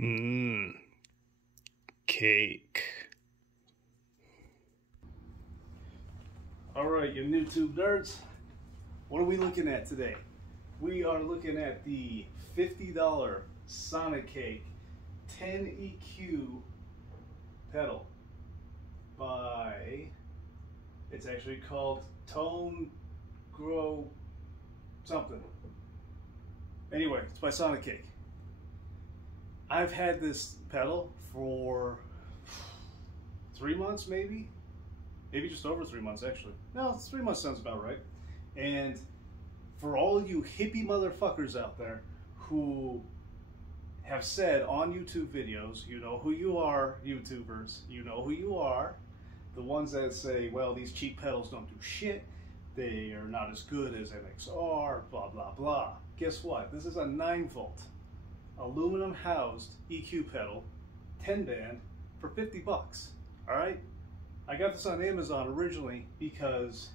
Mmm, cake. All right, you YouTube nerds, what are we looking at today? We are looking at the $50 Sonicake 10 EQ pedal by, it's actually called Tone Grow something. Anyway, it's by Sonicake. I've had this pedal for 3 months, maybe just over 3 months actually. No, 3 months sounds about right. And for all you hippie motherfuckers out there who have said on YouTube videos, you know who you are, YouTubers, you know who you are, the ones that say, well, these cheap pedals don't do shit, they are not as good as MXR, blah blah blah. Guess what? This is a 9-volt aluminum housed EQ pedal, 10 band, for 50 bucks. All right, I got this on Amazon originally because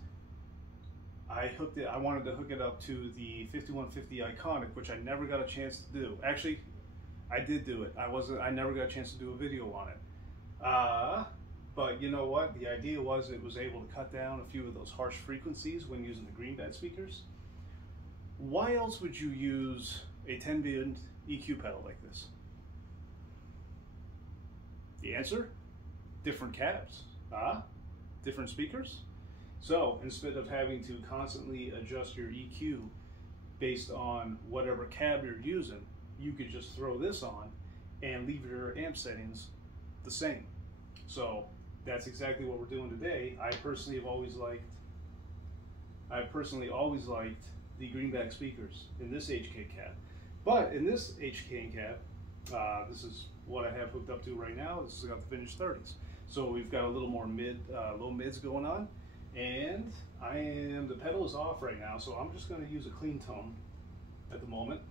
I wanted to hook it up to the 5150 Iconic, which I never got a chance to do. Actually, I did do it. I never got a chance to do a video on it. But you know what? The idea was it was able to cut down a few of those harsh frequencies when using the greenband speakers. Why else would you use a 10 band EQ pedal like this? The answer? Different cabs. Different speakers. So instead of having to constantly adjust your EQ based on whatever cab you're using, you could just throw this on and leave your amp settings the same. So that's exactly what we're doing today. I personally always liked the greenback speakers in this HK cab. But in this HK cab, this is what I have hooked up to right now. This has got the finished 30s. So we've got a little more low mids going on. And the pedal is off right now, so I'm just going to use a clean tone at the moment.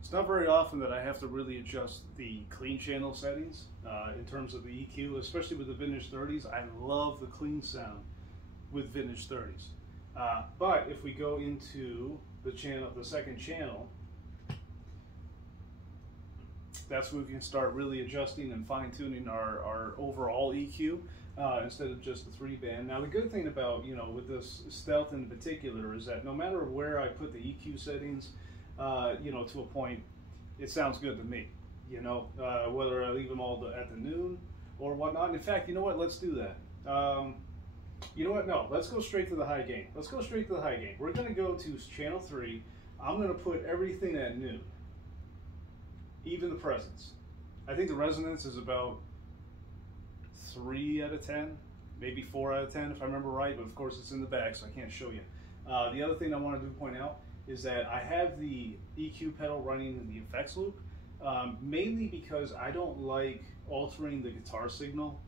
It's not very often that I have to really adjust the clean channel settings in terms of the EQ, especially with the vintage 30s. I love the clean sound with vintage 30s. But if we go into the second channel, that's where we can start really adjusting and fine-tuning our overall EQ instead of just the 3-band. Now the good thing about, with this Stealth in particular is that no matter where I put the EQ settings, to a point, it sounds good to me, whether I leave them all at the noon or whatnot. In fact, you know what, let's do that. You know what, no, let's go straight to the high gain. Let's go straight to the high gain. We're going to go to channel 3. I'm going to put everything at noon, even the presence. I think the resonance is about 3 out of 10, maybe 4 out of 10 if I remember right, but of course it's in the back, so I can't show you. The other thing I wanted to point out is that I have the EQ pedal running in the effects loop, mainly because I don't like altering the guitar signal,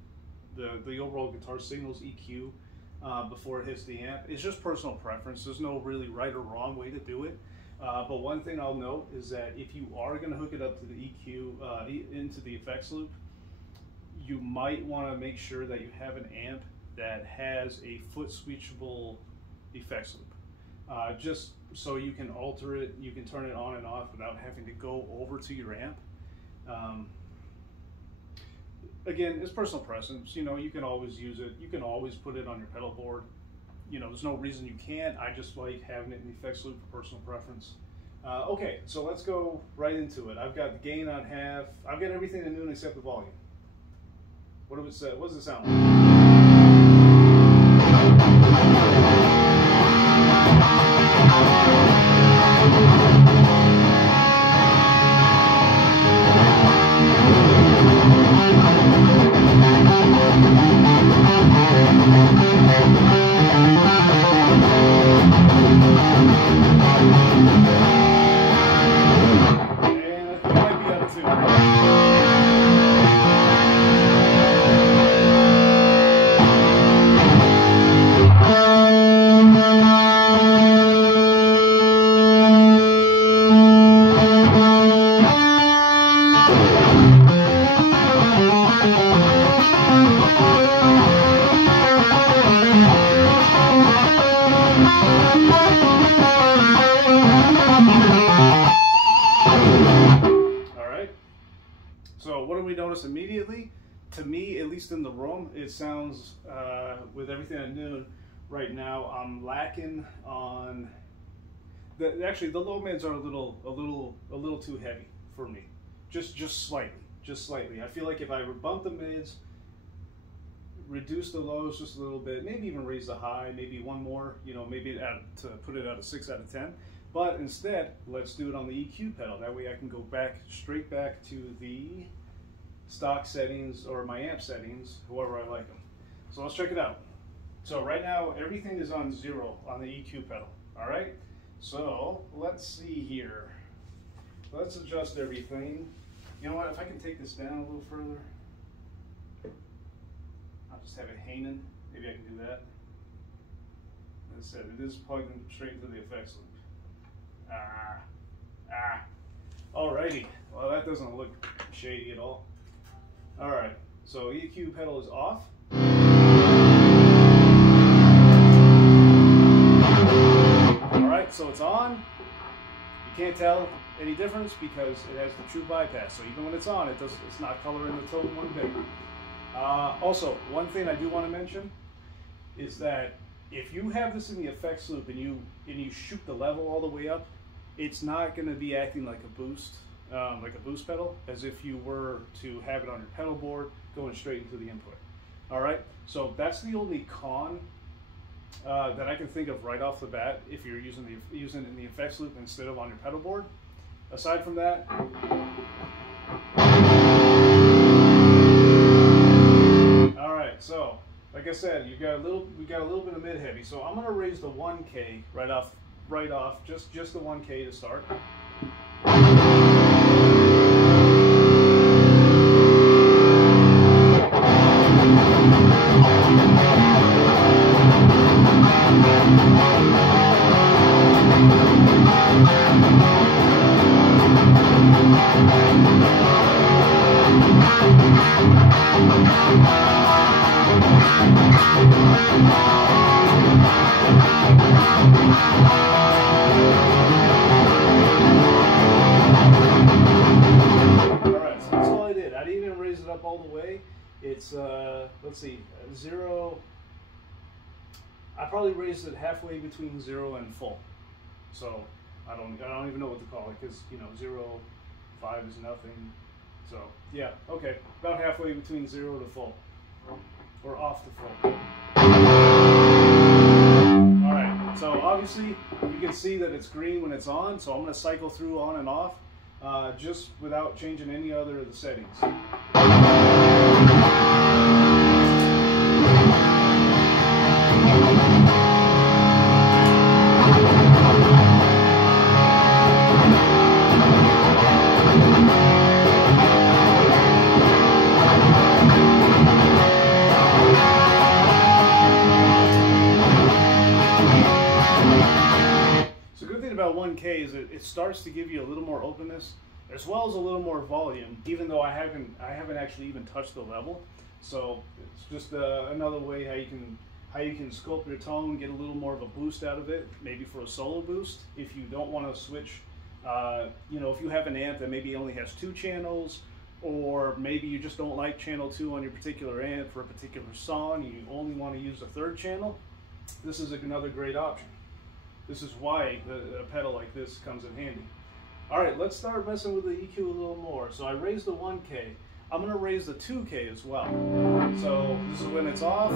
the overall guitar signal's EQ before it hits the amp. It's just personal preference. There's no really right or wrong way to do it. But one thing I'll note is that if you are going to hook it up to the EQ into the effects loop, you might want to make sure that you have an amp that has a foot switchable effects loop. Just so you can alter it, you can turn it on and off without having to go over to your amp. Again, it's personal preference. You can always use it. You can always put it on your pedal board. There's no reason you can't. I just like having it in the effects loop for personal preference. Okay, so let's go right into it. I've got the gain on half. I've got everything at noon except the volume. What does it sound like? And I think I might be out of tune. immediately, to me, at least in the room, it sounds, with everything at noon right now, I'm lacking on, actually the low mids are a little too heavy for me. Just slightly. I feel like if I bump the mids, reduce the lows just a little bit, maybe even raise the high, maybe one more, you know, maybe to put it at a 6 out of 10. But instead, let's do it on the EQ pedal. That way I can go straight back to the stock settings or my amp settings, however I like them. So let's check it out. So right now, everything is on 0 on the EQ pedal, all right? So let's see here. Let's adjust everything. You know what, if I can take this down a little further, I'll just have it hanging. Maybe I can do that. As I said, it is plugged in straight into the effects loop. Alrighty, well that doesn't look shady at all. Alright, so EQ pedal is off. Alright, so it's on. You can't tell any difference because it has the true bypass. So even when it's on, it's not coloring the tone one bit. Also, one thing I do want to mention is that if you have this in the effects loop and you shoot the level all the way up, it's not going to be acting like a boost pedal, as if you were to have it on your pedal board going straight into the input. All right, so that's the only con that I can think of right off the bat if you're using it in the effects loop instead of on your pedal board. Aside from that, all right. So like I said, we got a little bit of mid heavy. So I'm gonna raise the 1K right off, just the 1K to start. All the way. It's let's see, 0. I probably raised it halfway between 0 and full. So I don't even know what to call it, because you know 0, 5 is nothing. So yeah, okay, about halfway between 0 to full, or off to full. All right. So obviously you can see that it's green when it's on. So I'm going to cycle through on and off. Just without changing any other of the settings. So the good thing about 1K is it starts to give you a little more openness, as well as a little more volume, even though I haven't actually even touched the level. So it's just another way how you can sculpt your tone, get a little more of a boost out of it, maybe for a solo boost. If you don't want to switch, you know, if you have an amp that maybe only has 2 channels, or maybe you just don't like channel 2 on your particular amp for a particular song, you only want to use a 3rd channel, this is another great option. This is why a pedal like this comes in handy. All right, let's start messing with the EQ a little more. So I raised the 1K. I'm gonna raise the 2K as well. So this is when it's off.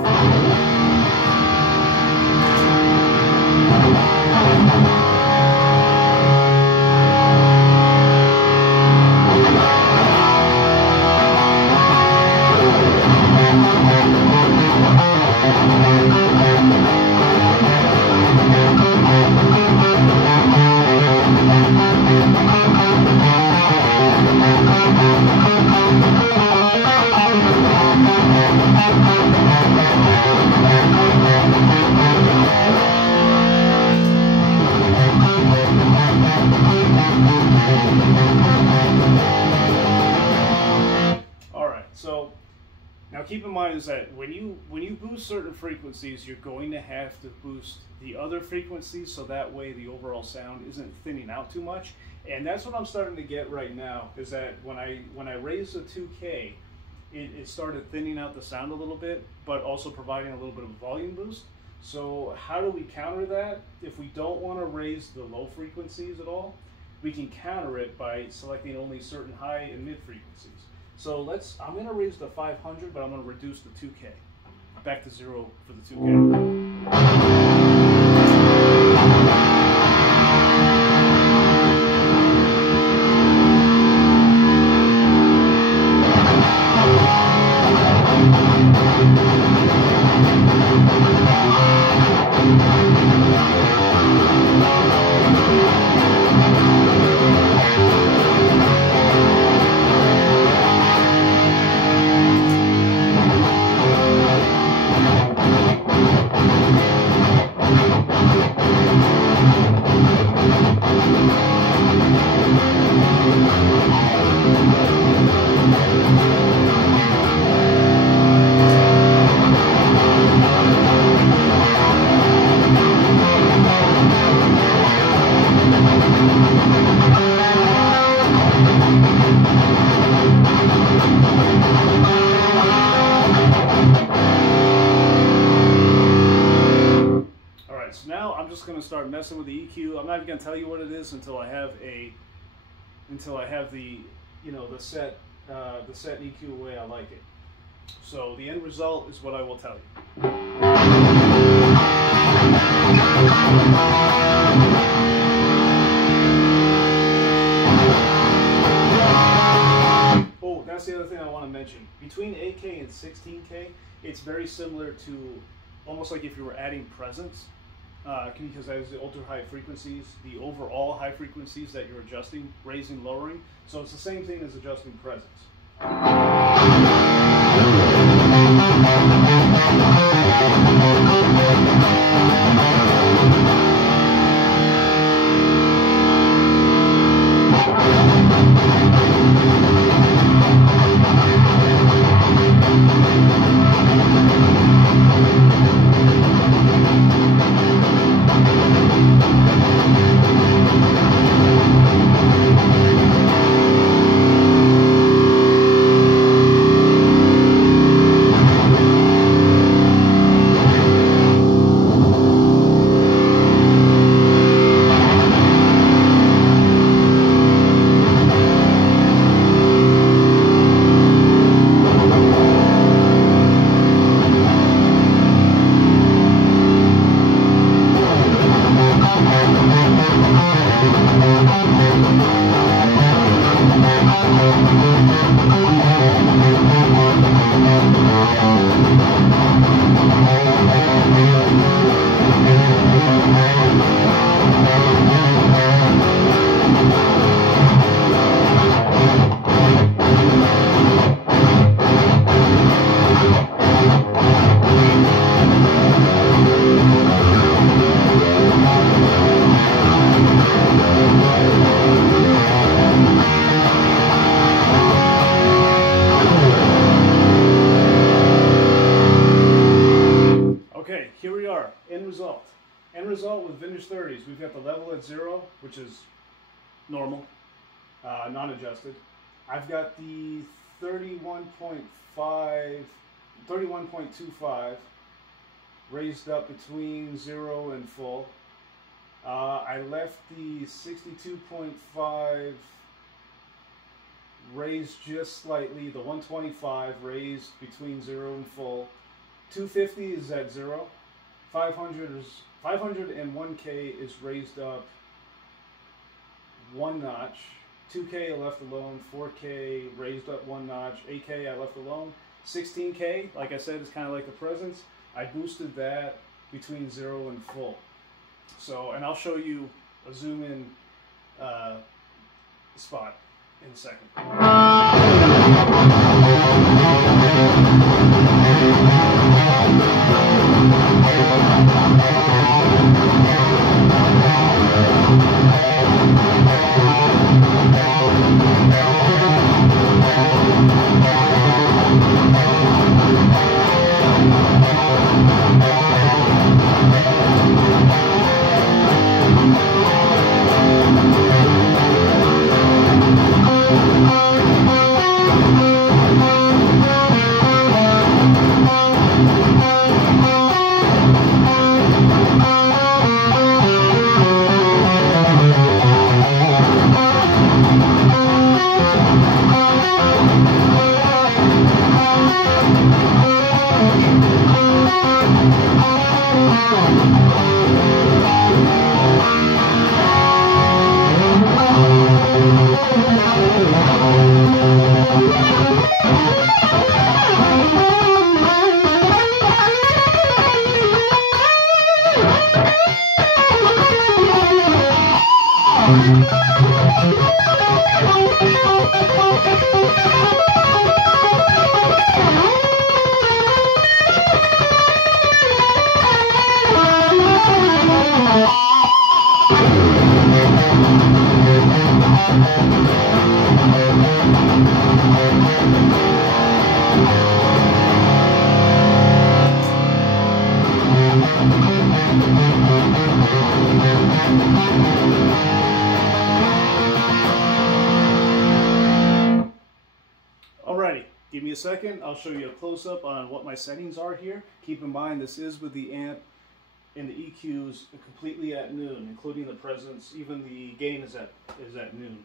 Keep in mind is that when you boost certain frequencies, you're going to have to boost the other frequencies, so that way the overall sound isn't thinning out too much. And that's what I'm starting to get right now, is that when I raise the 2K, it started thinning out the sound a little bit, but also providing a little bit of a volume boost. So how do we counter that? If we don't want to raise the low frequencies at all, we can counter it by selecting only certain high and mid frequencies. So I'm going to raise the 500, but I'm going to reduce the 2K. Back to 0 for the 2K. Going to start messing with the EQ. I'm not even going to tell you what it is until I have the the set EQ the way I like it. So the end result is what I will tell you. Oh, that's the other thing I want to mention. Between 8K and 16K, it's very similar to almost like if you were adding presence. Because that is the ultra high frequencies, the overall high frequencies that you're adjusting, raising, lowering. So it's the same thing as adjusting presence. End result with Vintage 30s, we've got the level at 0, which is normal, non-adjusted. I've got the 31.25 raised up between 0 and full. I left the 62.5 raised just slightly, the 125 raised between 0 and full. 250 is at 0. 501K is raised up 1 notch. 2K I left alone. 4K raised up 1 notch. 8K I left alone. 16K, like I said, is kind of like the presence. I boosted that between 0 and full. So, and I'll show you a zoom in spot in a second. a second, I'll show you a close-up on what my settings are here. Keep in mind this is with the amp and the EQs completely at noon, including the presence. Even the gain is at noon.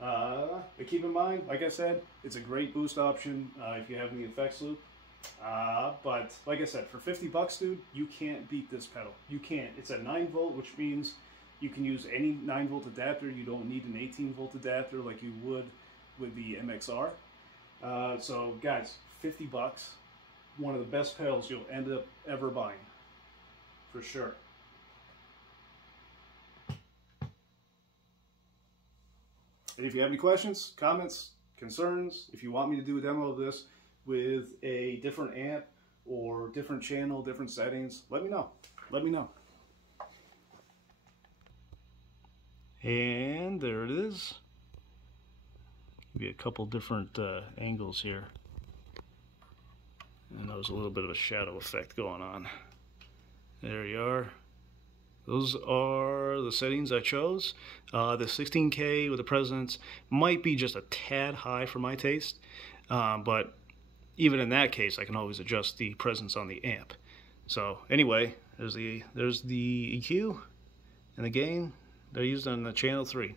But keep in mind, like I said, it's a great boost option if you have the effects loop. But like I said, for 50 bucks, dude, you can't beat this pedal. You can't. It's a 9 volt, which means you can use any 9 volt adapter. You don't need an 18 volt adapter like you would with the MXR. So guys, 50 bucks, one of the best pedals you'll end up ever buying, for sure. And if you have any questions, comments, concerns, if you want me to do a demo of this with a different amp or different channel, different settings, let me know. Let me know. And there it is. Maybe a couple different angles here. And there was a little bit of a shadow effect going on. There you are. Those are the settings I chose. The 16K with the presence might be just a tad high for my taste, but even in that case, I can always adjust the presence on the amp. So anyway, there's the EQ and the gain. They're used on the channel 3.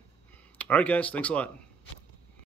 All right, guys, thanks a lot.